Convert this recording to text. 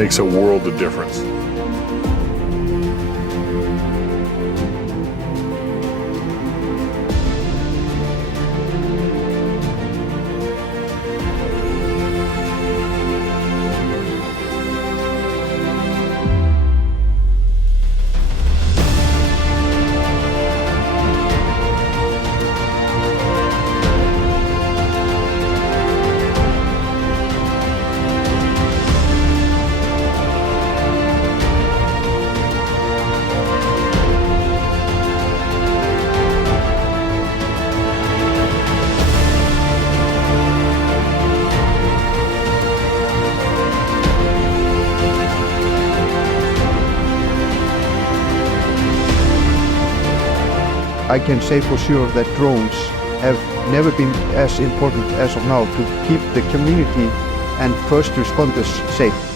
makes a world of difference. I can say for sure that drones have never been as important as of now to keep the community and first responders safe.